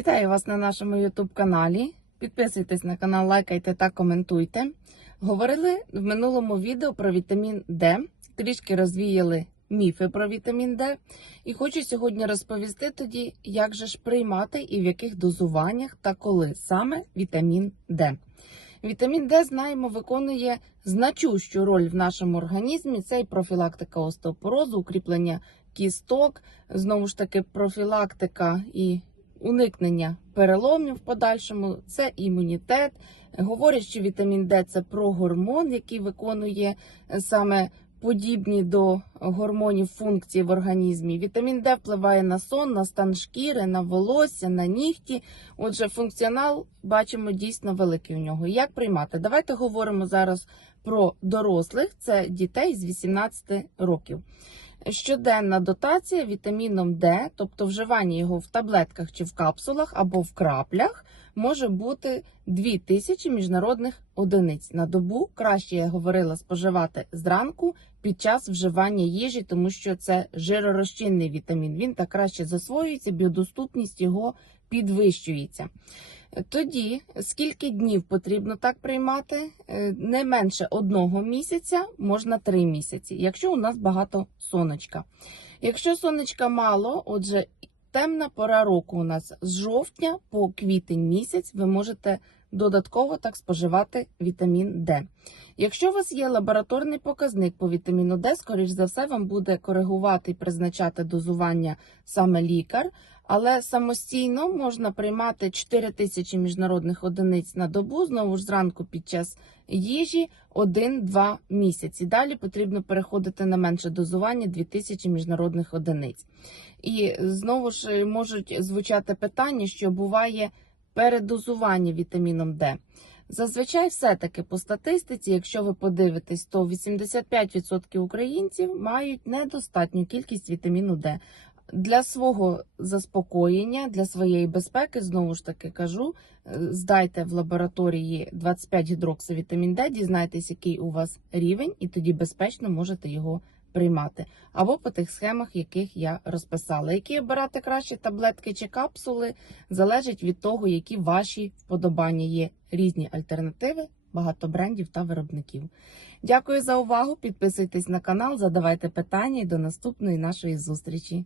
Вітаю вас на нашому YouTube каналі. Підписуйтесь на канал, лайкайте та коментуйте. Говорили в минулому відео про вітамін Д. Трішки розвіяли міфи про вітамін Д. І хочу сьогодні розповісти тоді, як же ж приймати і в яких дозуваннях та коли саме вітамін Д. Вітамін Д, знаємо, виконує значущу роль в нашому організмі. Це і профілактика остеопорозу, укріплення кісток, знову ж таки, профілактика і уникнення переломів в подальшому, це імунітет. Говорять, що вітамін Д це прогормон, який виконує е, саме подібні до гормонів функції в організмі. Вітамін Д впливає на сон, на стан шкіри, на волосся, на нігті. Отже, функціонал бачимо дійсно великий у нього. Як приймати? Давайте говоримо зараз про дорослих, це дітей з 18 років. Щоденна дотація вітаміном Д, тобто вживання його в таблетках чи в капсулах або в краплях, може бути 2000 міжнародних одиниць на добу. Краще я говорила споживати зранку під час вживання їжі, тому що це жиророзчинний вітамін. Він так краще засвоюється, біодоступність його підвищується. Тоді скільки днів потрібно так приймати? Е, Не менше одного місяця, можна три місяці, якщо у нас багато сонечка. Якщо сонечка мало, отже, темна пора року у нас з жовтня по квітень місяць, ви можете додатково так споживати вітамін Д. Якщо у вас є лабораторний показник по вітаміну Д, скоріш за все, вам буде коригувати і призначати дозування саме лікар. Але самостійно можна приймати 4 тисячі міжнародних одиниць на добу, знову ж зранку під час їжі 1-2 місяці. Далі потрібно переходити на менше дозування 2000 міжнародних одиниць. І знову ж можуть звучати питання, що буває передозування вітаміном Д. Зазвичай, все-таки по статистиці, якщо ви подивитесь, то 85% українців мають недостатню кількість вітаміну Д. Для свого заспокоєння, для своєї безпеки, знову ж таки кажу, е, здайте в лабораторії 25 гідроксивітамін Д, дізнайтесь, який у вас рівень, і тоді безпечно можете його приймати. Або по тих схемах, яких я розписала. Які обирати краще таблетки чи капсули, залежить від того, які ваші вподобання є різні альтернативи, багато брендів та виробників. Дякую за увагу. Підписуйтесь на канал, задавайте питання і до наступної нашої зустрічі.